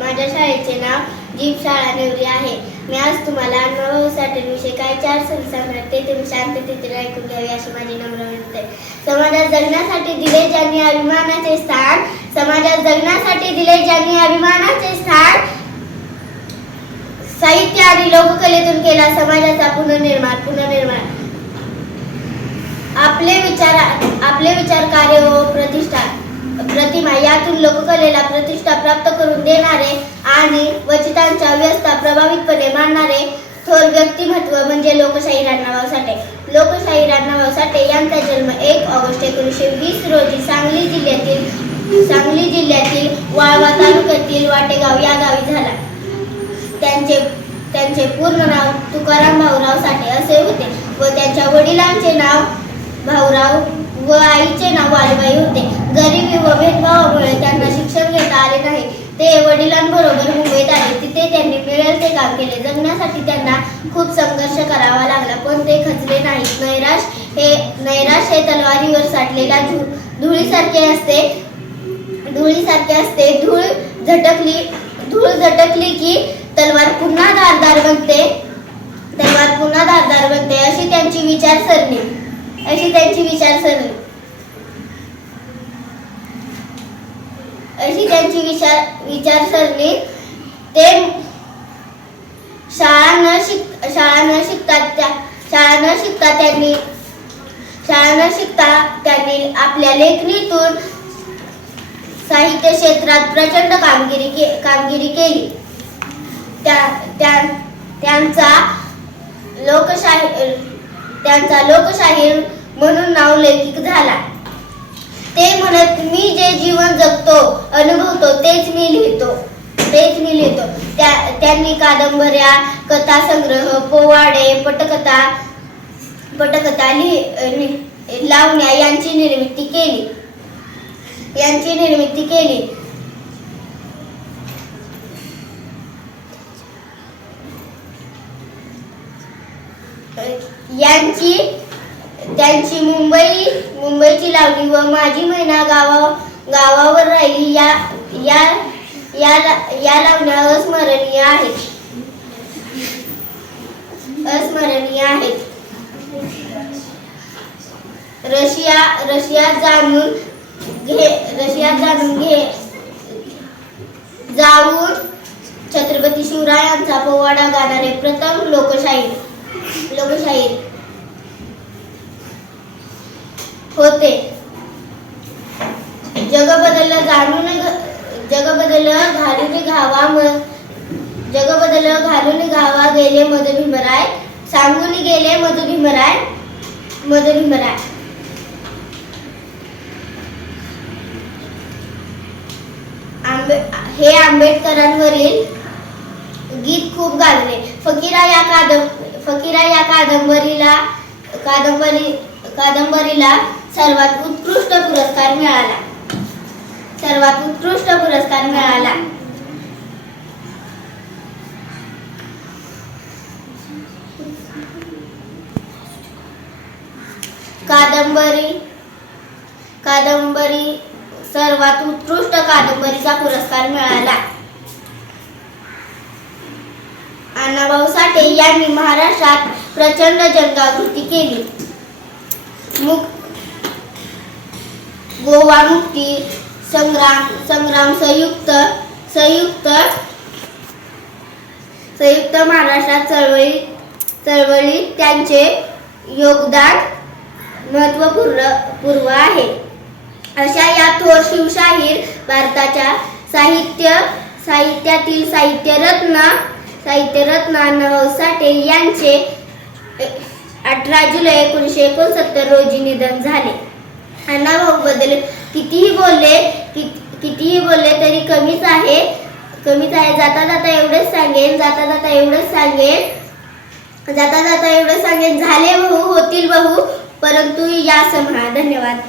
माझ्या शाळेचे नाव जीप शाळा नेवरी आहे. मी आज तुम्हाला अण्णाभाऊ विषय काय चार सण सांगणार ते तुम्ही शांततेने ऐकून घ्यावे अशी माझी नम्र विनंती आहे. समाजात जगण्यासाठी दिले ज्यांनी अभिमानाचे स्थान समाजात जगण्यासाठी दिले ज्यांनी अभिमानाचे स्थान साहित्य आणि लोककलेतून केला समाजाचा पुनर्निर्माण पुनर्निर्माण. आपले विचार आपले विचार कार्य व प्रतिष्ठा प्रतिमा यातून लोककलेला प्रतिष्ठा प्राप्त करून देणारे आणि वचितांच्या व्यवस्था प्रभावितपणे मांडणारे थोर व्यक्तिमत्व म्हणजे लोकशाही राणाभाऊ साठे. लोकशाही राणाभाऊ साठे यांचा जन्म एक ऑगस्ट एकोणीसशे वीस रोजी सांगली जिल्ह्यातील सांगली जिल्ह्यातील वाळवा तालुक्यातील वाटेगाव या गावी झाला. त्यांचे त्यांचे पूर्ण नाव तुकाराम भाऊराव साठे असे होते व त्यांच्या वडिलांचे नाव भाऊराव व आईचे नाव वालबाई होते. गरिबी व भेदभावामुळे त्यांना शिक्षण घेता आले नाही. ते वडिलांबरोबर मुंबईत आले. तिथे त्यांनी मिळेल ते काम केले. जगण्यासाठी त्यांना खूप संघर्ष करावा लागला पण ते खचले नाहीत. नैराश हे नैराश हे तलवारीवर साठलेल्या धू धुळीसारखे असते धुळीसारखे असते. धूळ झटकली धूळ झटकली की तलवार पुन्हा धारदार बनते. तलवार पुन्हा धारदार बनते. अशी त्यांची विचारसरणी. अशी त्यांची विचारसरणी. अशी त्यांची विचार विचारसरणी. ते शाळा न शिक शाळा न शिकता त्या शाळा न शिकता त्यांनी शाळा न शिकता त्यांनी आपल्या लेखणीतून साहित्य क्षेत्रात प्रचंड कामगिरी के कामगिरी केली. त्या त्या त्यांचा लोकशाही त्यांचा लोकशाहीर म्हणून नाव झाला. ते म्हणत मी जे जीवन जगतो अनुभवतो तेच मी लिहितो. तेच मी लिहितो. त्या त्यांनी कादंबऱ्या कथा संग्रह पोवाडे पटकथा पटकथा लिहि लि- लावण्या यांची निर्मिती केली. यांची निर्मिती केली. यांची त्यांची मुंबई मुंबईची लावणी व माझी महिना गावा गावावर राहिली. या या या ला- या लावण्या अस्मरणीय आहेत अस्मरणीय आहेत रशिया रशिया जाणून घे रशिया जाणून घे. जाऊन छत्रपती शिवरायांचा पोवाडा गाणारे प्रथम लोकशाही लोकशाही होते. जग बदललं जाणून जगबदल जग बदललं घालून घावा जग बदललं घालून घावा गेले मध भीमराय सांगून गेले मध भीमराय मध भीमराय. आंबे हे आंबेडकरांवरील गीत खूप गाजले. फकीरा या कादं फकीरा या कादंबरीला कादंबरी कादंबरीला सर्वात उत्कृष्ट पुरस्कार मिळाला. सर्वात उत्कृष्ट पुरस्कार मिळाला. कादंबरी कादंबरी सर्वात उत्कृष्ट कादंबरीचा पुरस्कार मिळाला. अण्णाभाऊ साठे यांनी महाराष्ट्रात प्रचंड जनजागृती केली. मुक्त गोवा मुक्ती संग्राम संग्राम संयुक्त संयुक्त संयुक्त महाराष्ट्रात चळवळी चळवळीत त्यांचे योगदान महत्त्वपूर्ण पूर्व आहे. अशा या थोर शिवशाहीर भारताच्या साहित्य साहित्यातील साहित्यरत्न साहित्यरत्न अण्णाभाऊ साठे यांचे अठरा जुलै एकोणीसशे एकोणसत्तर रोजी निधन झाले. अण्णाभाऊ बद्दल कितीही बोलले कितीही बोलले तरी कमीच आहे. कमीच आहे. जाता जाता एवढंच सांगेन जाता जाता एवढंच सांगेन. जाता जाता एवढंच सांगेन. झाले भाऊ होतील भाऊ परंतु या समहा धन्यवाद.